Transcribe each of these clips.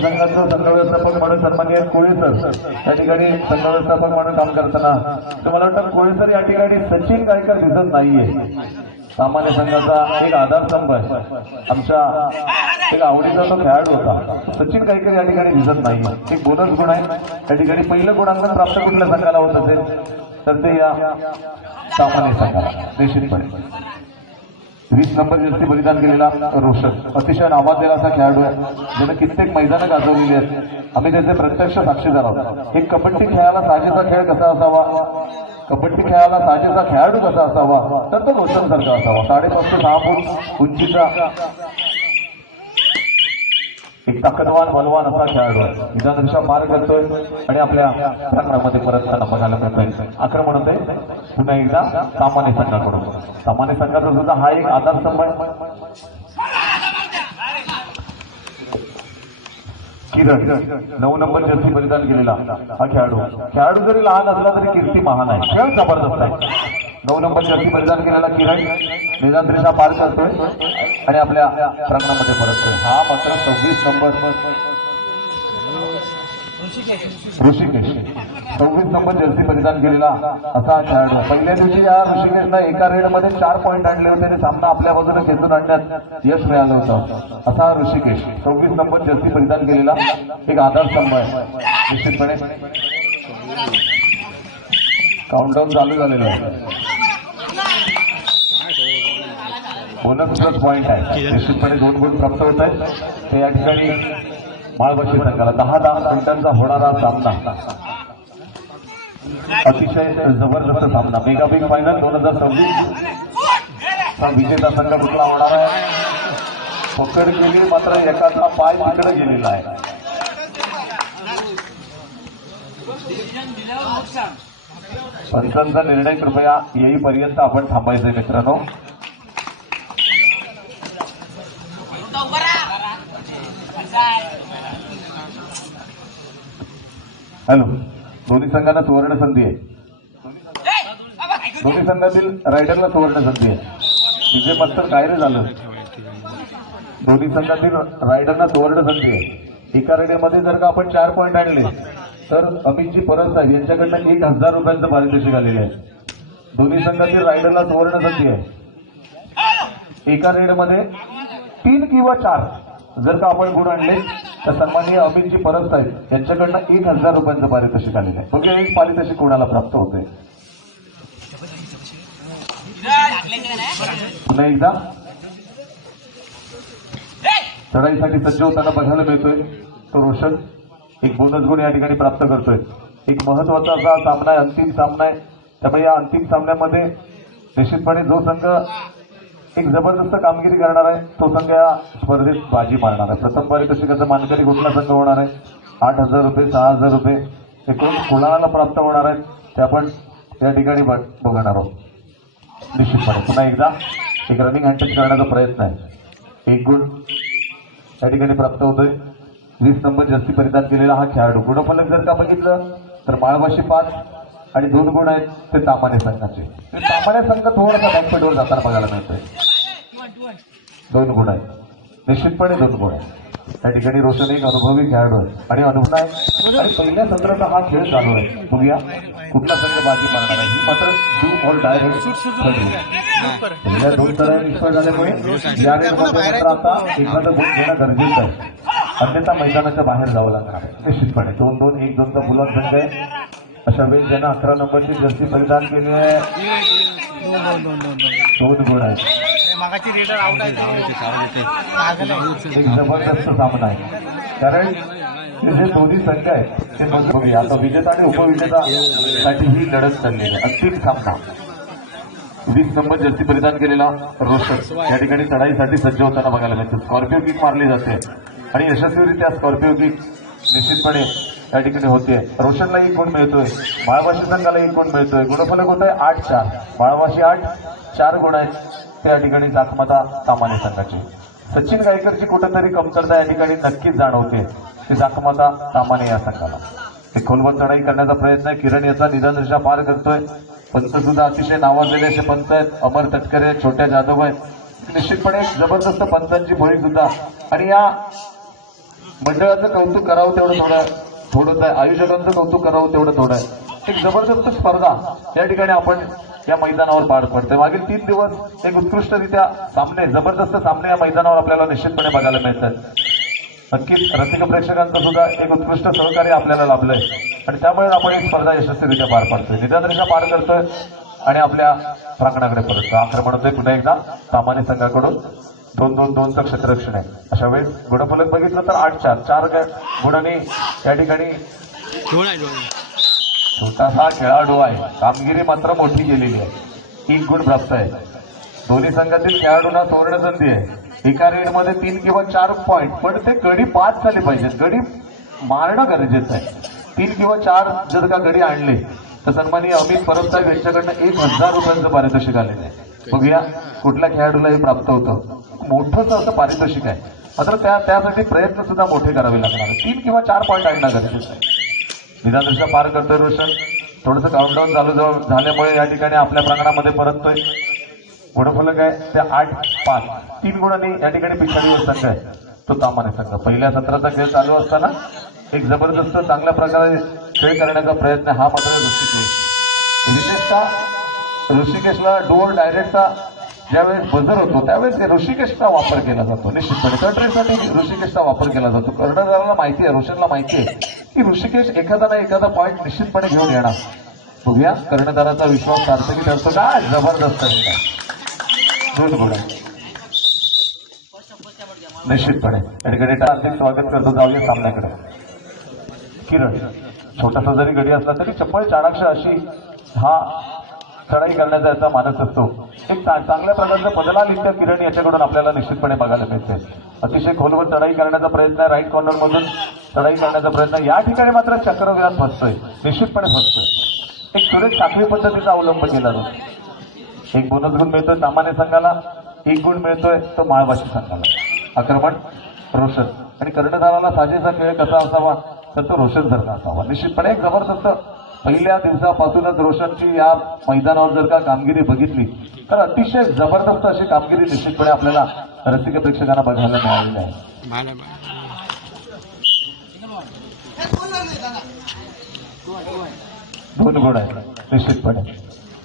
संघाचं संघ व्यवस्थापक म्हणून सन्माननीय कोळी सर त्या ठिकाणी संघ व्यवस्थापक म्हणून काम करताना मला वाटतं कोळी सर या ठिकाणी सचिन गायकर दिसत नाहीये. सामान्य संघाचा एक आधारस्तंभ आहे, आमच्या एक आवडीचा तो खेळाडू होता. सचिन गायकर या ठिकाणी दिसत नाहीये. एक बोनस गुण आहे त्या ठिकाणी. पहिलं गुणांकन प्राप्त कुठल्या संघाला होत असेल तर ते या सामान्य संघाला निश्चितपणे. 20 नंबर जर्सी परिधान केलेला रोशन अतिशय नावाजलेला असा खेळाडू आहे, ज्याने कित्येक मैदानं गाजवलेली आहेत. आम्ही त्याचे प्रत्यक्ष साक्षीदार आहोत. एक कबड्डी खेळायला साजेसा खेळ कसा असावा, कबड्डी खेळायला साजेसा खेळाडू कसा असावा तर तो रोशन सारखा असावा. 5.5 ते 6 फूट उंचीचा एक ताकदवान बलवान असा खेळाडू आहे. निदानदिशा मार करतोय आणि आपल्या प्रांगणामध्ये परत त्यांना बघायला मिळतोय. आक्रमण होते पुन्हा एकदा सामान्य संघाकडून. सामान्य संघाचा सुद्धा हा एक आधारस्तंभ आहे. किरण 9 नंबर जर्सी परिधान केलेला हा खेळाडू जरी लहान असला तरी कीर्ती महान आहे. खेळ जबरदस्त आहे. 9 नंबर जर्सी परिधान केलेला किरण निदानदिशा पार करतोय आणि आपल्या प्रांगणामध्ये परततोय. हा मात्र 26 नंबर ऋषिकेश 26 नंबर जर्सी परिधान केलेला असा खेळाडू. पहिल्या दिवशी या ऋषिकेशला एका रेडमध्ये 4 पॉईंट आणले होते आणि सामना आपल्या बाजूने खेचून आणण्यात यश मिळालं होतं. असा ऋषिकेश 26 नंबर जर्सी परिधान केलेला एक आधारस्तंभ आहे. निश्चितपणे काउंटडाऊन चालू झालेलं आहे. बोनस प्लस पॉईंट आहे. निश्चितपणे 2 गुण प्राप्त होत आहेत. ते या ठिकाणी माळबशी संघाला 10 मिनिटांचा होणारा सामना, अतिशय जबरदस्त सामना. मेगा बिग फायनल 2026 चा विजेता संघ कुठला होणार आहे. पकड केली मात्र एकाचा पाय तिकडे गेलेला आहे. पंचांचा निर्णय कृपया येईपर्यंत आपण थांबायचंय मित्रांनो. हॅलो, दोन्ही संघांना सुवर्ण संधी आहे. दोन्ही संघातील रायडरला सुवर्ण संधी आहे. विजय मात्र काय रे झालं. दोन्ही संघातील रायडरला सुवर्ण संधी आहे. एका रेड्यामध्ये जर का आपण 4 पॉईंट आणले तर अमितजी परत साहेब यांच्याकडनं 1000 रुपयांचं पारितोषिक आलेले आहे. दोन्ही संघातील रायडरला सुवर्ण संधी आहे. एका रेडमध्ये 3 किंवा 4 जर का आपण गुण आणले तर सन्माननीय अमितजी परब साहेब यांच्याकडनं 1000 रुपयांचं पारितोषिक आलेलं आहे. बघूया एक पारितोषिक कोणाला प्राप्त होते. पुन्हा एकदा चढाईसाठी सज्ज होताना बघायला मिळतोय तो रोशन. एक बोनस गुण या ठिकाणी प्राप्त करतोय. एक महत्वाचा असा सामना आहे, अंतिम सामना आहे. त्यामुळे या अंतिम सामन्यामध्ये निश्चितपणे जो संघ एक जबरदस्त कामगिरी करणार आहे तो संघ या स्पर्धेत बाजी मारणार आहे. प्रथम पारितोषिकाचा मानकरी कुठला संघ होणार आहे. 8000 रुपये 6000 रुपये एकूण कोणाला प्राप्त होणार आहेत ते आपण या ठिकाणी बघणार आहोत. निश्चितपणे पुन्हा एकदा एक रनिंग हँडटच करण्याचा प्रयत्न आहे. 1 गुण या ठिकाणी प्राप्त होतोय. 20 नंबर जर्सी परिधान केलेला हा खेळाडू. गुणफलक जर का बघितलं तर माळवाशी 5 आणि 2 गुण आहेत ते सामान्य संघाचे. सामान्य संघ थोडासा बॅकफुटवर जाताना बघायला मिळतोय. 2 गुण आहेत. निश्चितपणे 2 गुण आहे. त्या ठिकाणी रोशन एक अनुभवी खेळाडू आहे आणि अनुभव आहे आणि पहिल्या सत्राचा हा खेळ चालू आहे. बघूया कुठला संघ बाजी मारणार आहे. ही मात्र डू ऑर डाय ठरली. पहिल्या 2 तऱ्हा निष्फळ झाल्यामुळे या रेडमध्ये आता एखादा गुण घेणं गरजेचं आहे, अन्यथा मैदानाच्या बाहेर जावं लागणार आहे. निश्चितपणे 2-2 1-2चा मुलांचा संघ आहे. अशा वेळी ज्यांना 11 नंबरची जर्सी परिधान केली आहे 2 गुण आहेत. एक जबरदस्त सामना आहे कारण जे दोन्ही संघ आहेत ते बघूया. आता विजेता आणि उपविजेता साठी ही लढत चालली आहे. अंतिम सामना. 20 नंबर जर्सी परिधान केलेला रोशन या ठिकाणी चढाईसाठी सज्ज होताना बघायला मिळतं. स्कॉर्पिओ किक मारली जाते आणि यशस्वीरित्या स्कॉर्पिओ किक निश्चितपणे या ठिकाणी होते. रोशनला 1 गुण मिळतोय. माळवाशी संघाला 1 गुण मिळतोय. गुणफलक होत आहे 8-4. माळवाशी 8, 4 गुण आहेत त्या ठिकाणी जाखमाता सामान्य संघाची. सचिन गायकरची कुठेतरी कमतरता या ठिकाणी नक्कीच जाणवते. ती जाखमाता सामान्य या संघाला. एक खोलवर चढाई करण्याचा प्रयत्न आहे. किरण याचा निदानदिशा पार करतोय. पंत सुद्धा अतिशय नावाजलेले असे पंत आहेत. अमर तटकरे, छोट्या जाधव आहेत. निश्चितपणे जबरदस्त पंचांची भोळी सुद्धा आणि या मंडळाचं कौतुक करावं तेवढं थोडंच आहे, आयोजकांचं कौतुक करावं तेवढं थोडं आहे. एक जबरदस्त स्पर्धा या ठिकाणी आपण या मैदानावर पार पडते. मागील 3 दिवस एक उत्कृष्टरित्या सामने, जबरदस्त सामने या मैदानावर आपल्याला निश्चितपणे बघायला मिळतात. नक्कीच रसिक प्रेक्षकांचं सुद्धा एक उत्कृष्ट सहकार्य आपल्याला लाभलंय आणि त्यामुळे आपण ही स्पर्धा यशस्वीरित्या पार पाडतोय, निदानरेषा पार करतोय आणि आपल्या प्रांगणाकडे परततो. आक्रमण होतोय पुन्हा एकदा सामान्य संघाकडून. 2-2-2चं क्षेत्ररक्षण आहे. अशा वेळेस गुणफलक बघितलं तर 8-4 गुणांनी या ठिकाणी छोटासा खेळाडू आहे, कामगिरी मात्र मोठी केलेली आहे. 3 गुण प्राप्त आहे. दोन्ही संघातील खेळाडूंना सुवर्ण संधी आहे. एका रेडमध्ये 3 किंवा 4 पॉईंट, पण ते गडी 5 झाले पाहिजेत. गडी मारणं गरजेचं आहे. 3 किंवा 4 जर का गडी आणले तर सन्माननीय अमित परब साहेब यांच्याकडनं 1000 रुपयांचं पारितोषिक आलेलं आहे. बघूया कुठल्या खेळाडूला हे प्राप्त होतं. मोठंच असं पारितोषिक आहे, मात्र त्यासाठी प्रयत्न सुद्धा मोठे करावे लागणार. 3 किंवा 4 पॉईंट आणणं गरजेचं आहे. निदानरेषा पार करतोय रोशन. थोडंसं काउंटडाऊन चालू झाल्यामुळे या ठिकाणी आपल्या प्रांगणामध्ये परततोय. गुणफलक आहे ते 8-5, 3 गुणांनी या ठिकाणी पिछाडीवर संघ आहे तो तामाने संघ. पहिल्या सत्राचा खेळ चालू असताना एक जबरदस्त चांगल्या प्रकारे खेळ करण्याचा प्रयत्न हा मात्र विशेषतः ऋषिकेशला डुअल डायरेक्टचा ज्यावेळेस बजर होतो त्यावेळेस ऋषिकेशचा वापर केला जातो. निश्चितपणे कंट्रीसाठी ऋषिकेशचा वापर केला जातो. कर्णधाराला माहिती आहे, रोशनला माहिती आहे की ऋषिकेश एखादा ना एखादा पॉईंट निश्चितपणे घेऊन येणार. बघूया कर्णधाराचा विश्वास सार्थकी ठरतो का. जबरदस्त दोन गुण निश्चितपणे या ठिकाणी हार्दिक स्वागत करतो. जाऊया सामन्याकडे. किरण छोटासा जरी गडी असला तरी चप्पल चाणाक्ष अशी हा चढाई करण्याचा याचा मानस असतो. एक चांगल्या प्रकारचं बदलालिंग किरण याच्याकडून आपल्याला निश्चितपणे बघायला मिळते. अतिशय खोलवर चढाई करण्याचा प्रयत्न आहे. राईट कॉर्नर मधून चढाई करण्याचा प्रयत्न. या ठिकाणी मात्र चक्रव्यूहात फसतोय, निश्चितपणे फसतोय. एक सुरेख साखळी पद्धतीचा अवलंब केला जातो. एक बोनस गुण मिळतोय सामान्य संघाला, 1 गुण मिळतोय तो माळवाशी संघाला. आक्रमण रोशन आणि कर्णधाराला साजेसा खेळ कसा असावा तर तो रोशन सारखा असावा. निश्चितपणे एक जबरदस्त पहिल्या दिवसापासूनच रोशनची या मैदानावर जर का कामगिरी बघितली तर अतिशय जबरदस्त अशी कामगिरी निश्चितपणे आपल्याला रसिक प्रेक्षकांना बघायला मिळालेली आहे. 2 गुण आहेत निश्चितपणे.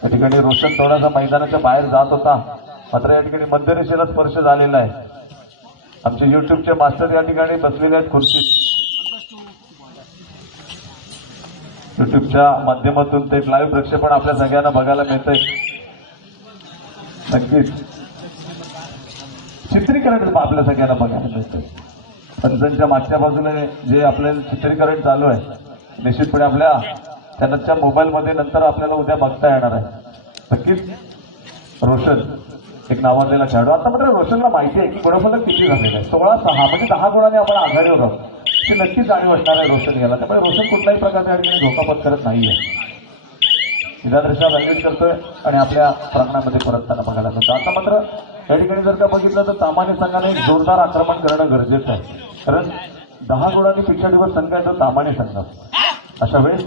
या ठिकाणी रोशन थोडासा मैदानाच्या बाहेर जात होता, मात्र या ठिकाणी मध्यरेषेला स्पर्श झालेला आहे. आमचे युट्यूबचे मास्टर या ठिकाणी बसलेले आहेत खुर्चीत. युट्यूबच्या माध्यमातून ते लाईव्ह प्रक्षेपण आपल्या सगळ्यांना बघायला मिळतंय. नक्कीच चित्रीकरण आपल्या सगळ्यांना बघायला मिळतंय. पंचांच्या मागच्या बाजूला जे आपल्याला चित्रीकरण चालू आहे निश्चितपणे आपल्या चॅनलच्या मोबाईलमध्ये नंतर आपल्याला उद्या बघता येणार आहे. नक्कीच रोशन एक नावाजलेला खेळाडू. आता मात्र रोशनला माहिती आहे की गुणफलक किती झालेलं आहे. 16-6 म्हणजे 10 गुणांनी आपण आघाडीवर आहोत. ती नक्कीच जाणीव असणार आहे रोशन याला. त्यामुळे रोशन कुठल्याही प्रकारच्या ठिकाणी धोका पत्करत नाहीये. निदानरेषा व्हॅल्यूट करतोय आणि आपल्या प्रांगणामध्ये परतताना बघायला मिळतं. आता मात्र या ठिकाणी जर का बघितलं तर सामान्य संघाने एक जोरदार आक्रमण करणं गरजेचं आहे, कारण 10 गुणांनी पिछाडीवर संघ आहे तो सामान्य संघ. अशा वेळेस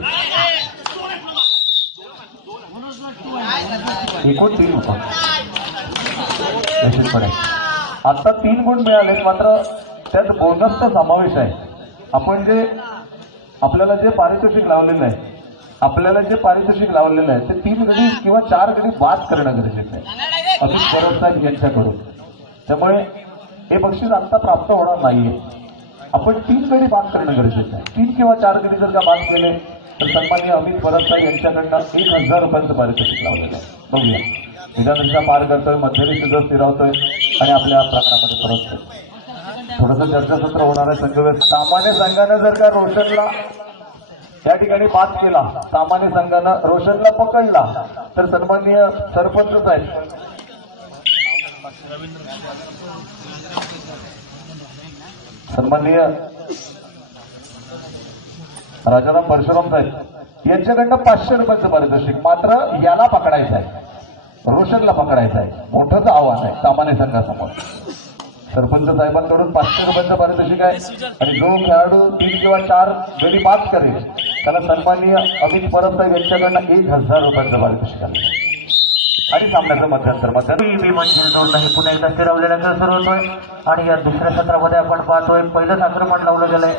एकूण 3 गुण निश्चितपणे. आता 3 गुण मिळाले, मात्र त्यात बोनसचा समावेश आहे. आपण जे आपल्याला जे पारितोषिक लावलेलं आहे ते 3 गडी किंवा 4 गडी बाद करणं गरजेचं आहे अमित परब साहेब यांच्याकडून. त्यामुळे हे बक्षीस आता प्राप्त होणार नाहीये. आपण 3 गडी बाद करणं गरजेचं आहे. 3 किंवा 4 गडी जर का बाद केले तर सन्माननीय अमित परब साहेब यांच्याकडनं 1000 रुपयांचं पारितोषिक लावलेलं आहे. बघूया निदानरेषा पार करतोय, मध्यरेषेवर स्थिरावतोय आणि आपल्या प्रांगणामध्ये परततोय. थोडंसं चर्चासत्र होणार आहे. संघ सामान्य संघानं जर का रोशनला या ठिकाणी बाद केला, सामान्य संघानं रोशनला पकडला तर सन्माननीय सरपंच साहेब सन्माननीय राजाराम परशुराम साहेब यांच्याकडनं 500 रुपयांचं पारितोषिक. मात्र याला पकडायचं आहे, रोशनला पकडायचं आहे. मोठंच आव्हान आहे सामान्य संघासमोर. सरपंच साहेबांकडून 500 रुपयांचं पारितोषिक आहे आणि जो खेळाडू 3 किंवा 4 गडी बाद करेल त्याला सन्माननीय अमित परब साहेब यांच्याकडनं 1000 रुपयांचं पारितोषिक आहे. आणि सामन्याचं मध्यंतर मंजिल जोड नाही पुन्हा एकदा स्थिरावलेला खेळ सुरू होतोय आणि या दुसऱ्या सत्रामध्ये आपण पाहतोय पहिलंच आक्रमण लावलं गेलंय